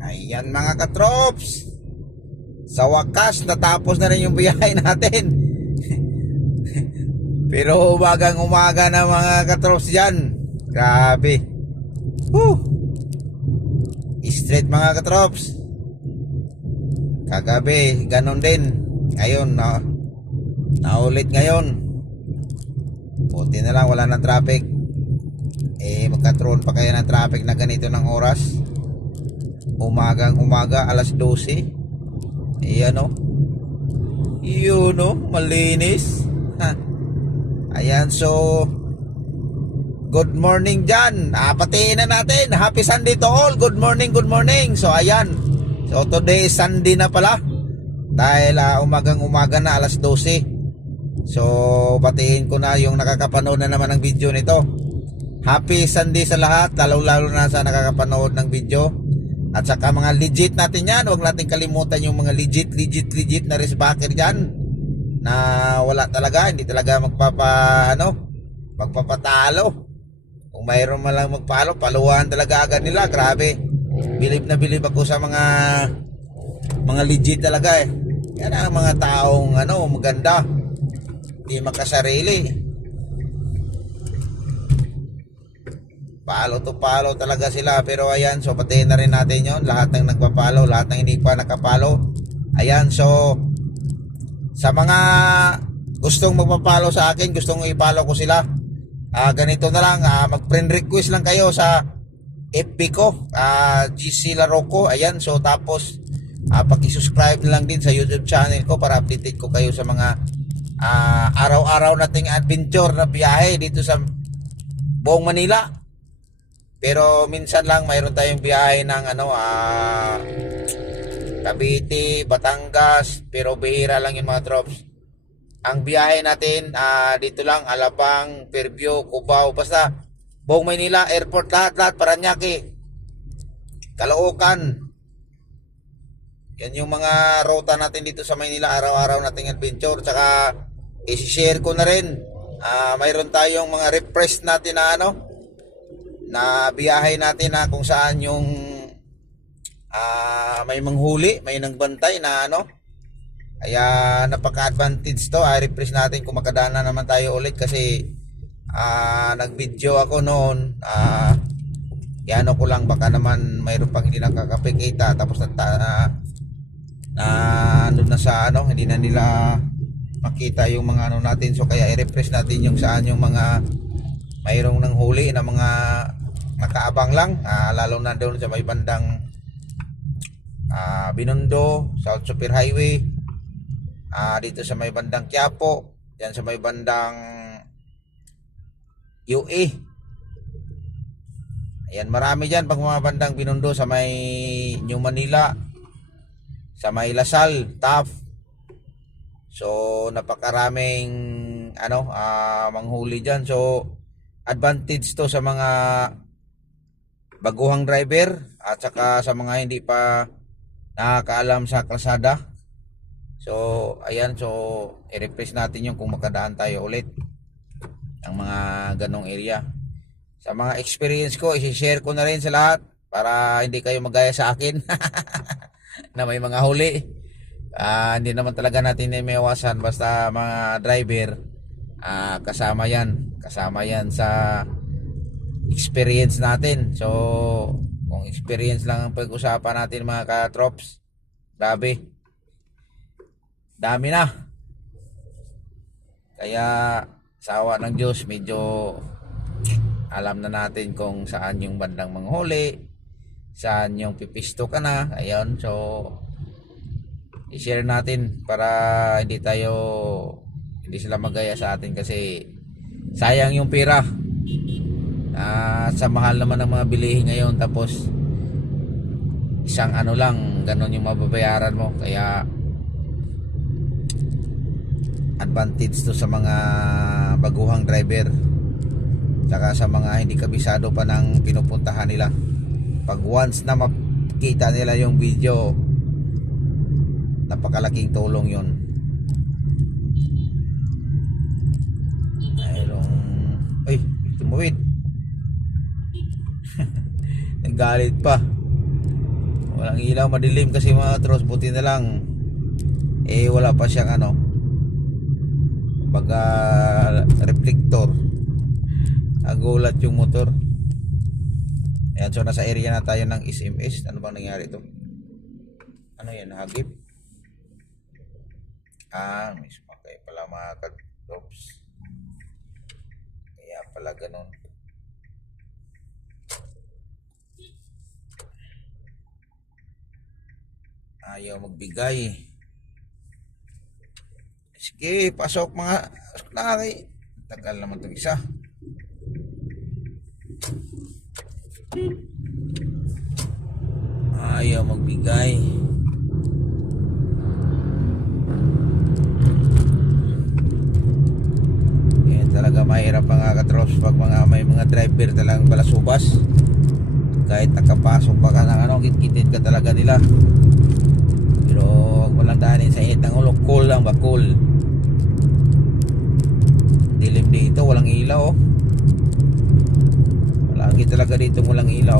Ayan mga katrops. Sa wakas, natapos na rin yung biyahe natin. Pero umagang umaga na mga katrops dyan. Grabe. Woo! Straight mga katrops. Kagabi, ganun din. Ngayon, na, naulit ngayon. Buti na lang, wala ng traffic. Eh, magkatroon pa kaya ng traffic na ganito ng oras. Umagang umaga, alas 12. Ayan o. Yun o, malinis. Ha. Ayan, so... Good morning dyan. Ah, patiin na natin. Happy Sunday to all. Good morning, good morning. So, ayan. So, today is Sunday na pala. Dahil ah, umagang umaga na, alas 12. So, batiin ko na yung nakakapanood na naman ng video nito. Happy Sunday sa lahat, lalo-lalo na sa nakakapanood ng video. At saka mga legit natin yan, huwag natin kalimutan yung mga legit, legit, legit na resbacker dyan. Na wala talaga, hindi talaga magpapa, ano, magpapatalo. Kung mayroon man lang magpalo, paluhan talaga agad nila, grabe. Bilib na bilib ako sa mga mga legit talaga eh. Yan ang mga taong ano, maganda. Hindi makasarili. Palo to palo talaga sila. Pero ayan, so patayin na rin natin yon Lahat ng nagpapalo, lahat ng hindi pa nakapalo. Ayan, so sa mga gustong magpapalo sa akin, gustong ipalo ko sila. Ah, ganito na lang, ah, mag-friend request lang kayo sa FB ko, ah, GC Laroko. Ayan, so tapos ah, paki-subscribe lang din sa YouTube channel ko para updated ko kayo sa mga ah, araw-araw nating adventure na biyahe dito sa buong Manila. Pero minsan lang mayroon tayong biyahe ng ano ah Cavite, Batangas, pero bihira lang yung mga drops. Ang biyahe natin ah, dito lang Alabang, Fairview, Cubao, basta buong Manila, airport lahat lahat Paranaque. Caloocan. Yan yung mga ruta natin dito sa Maynila, araw-araw nating adventure. Tsaka i-share ko na rin. Ah, mayroon tayong mga refresh natin na ano, na biyahe natin na kung saan yung ah, may manghuli, may nangbantay na ano. Kaya napaka-advantage to. I refresh natin kung makadana naman tayo ulit kasi ah, nag-video ako noon. Ah, Yano ko lang baka naman mayroon pang hindi nakakapikita tapos na na, na ano na sa ano hindi na nila makita yung mga ano natin so kaya i-refresh natin yung saan yung mga mayroong nang huli na mga nakaabang lang. Ah, lalo na doon sa may bandang ah, Binondo South Super Highway. Ah, dito sa may bandang Quiapo. Yan sa may bandang UE Ayan, marami dyan. Pag mga bandang Binondo sa may New Manila, sa may Lasal, Taft. So, napakaraming ano, ah, manghuli dyan. So, advantage to sa mga baguhang driver at saka sa mga hindi pa nakakaalam sa kalsada. So, ayan. So, i-refresh natin yung kung makadaan tayo ulit ng mga ganong area. Sa mga experience ko, i-share ko na rin sa lahat para hindi kayo magaya sa akin na may mga huli. Ah, hindi naman talaga natin iwasan basta mga driver ah, kasama yan. Kasama yan sa experience natin. So, kung experience lang ang pag-usapan natin mga ka-trops, grabe. Dami na. Kaya, sawa ng Diyos, medyo alam na natin kung saan yung bandang manghuli, saan yung pipisto ka na, ayun, so i-share natin para hindi tayo hindi sila magaya sa atin kasi sayang yung pera at sa mahal naman ng mga bilihin ngayon tapos isang ano lang ganun yung mababayaran mo kaya advantage to sa mga baguhang driver Tsaka sa mga hindi kabisado pa ng pinupuntahan nila. Pag once na makita nila yung video, napakalaking tulong yun. Mayroong... Ay, tumuwid. Nagalit pa. Walang ilaw, madilim kasi mga katros. Buti na lang. Eh, wala pa siyang ano. Baga, reflector. Nagulat yung motor. Ayan, so nasa area na tayo ng SMS. Ano bang nangyari ito? Ano yan, hagip? Ah, may sumakay pala mga kadrops. Kaya pala ganun. Ayaw magbigay. Sige, pasok mga kay. Tagal naman itong isa. Ayaw magbigay. Kaya talaga mahirap mga katrops pag mga may mga driver talagang balasubas. Kahit nakapasok pa ka ng ano, kitkitin ka talaga nila. Pero huwag mo lang dahanin sa init ng ulo. Cool lang ba? Cool. Dilim dito, walang ilaw. oh. Lagi talaga dito walang ilaw.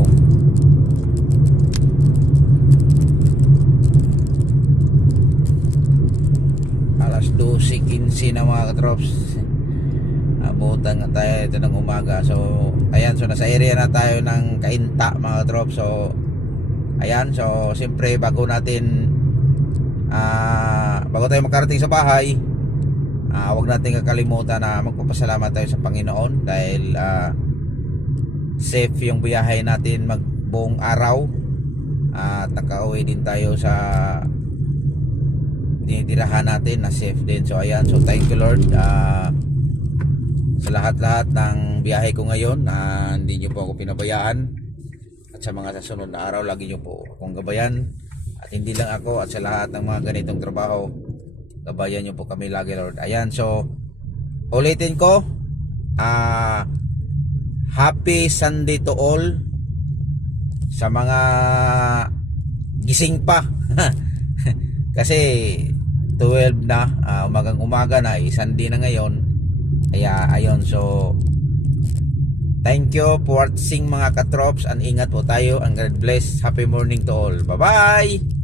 Alas 12.15 na mga katrops. Abutan nga tayo ito ng umaga. So, ayan. So, nasa area na tayo ng Kainta mga katrops. So, ayan. So, siyempre, bago natin ah bago tayo makarating sa bahay, ah wag natin kakalimutan na magpapasalamat tayo sa Panginoon dahil ah, safe yung biyahe natin magbuong araw. At nakauwi din tayo sa tinitirahan natin na safe din. So ayan. So thank you Lord Ah, sa lahat-lahat ng biyahe ko ngayon na hindi nyo po ako pinabayaan. At sa mga sasunod na araw lagi nyo po akong gabayan at hindi lang ako at sa lahat ng mga ganitong trabaho gabayan nyo po kami lagi Lord ayan so ulitin ko ah Happy Sunday to all sa mga gising pa. Kasi 12 na, ah, umagang umaga na, eh, Sunday na ngayon. Kaya ayun, so thank you for watching mga katrops and ingat po tayo and God bless. Happy morning to all. Bye-bye!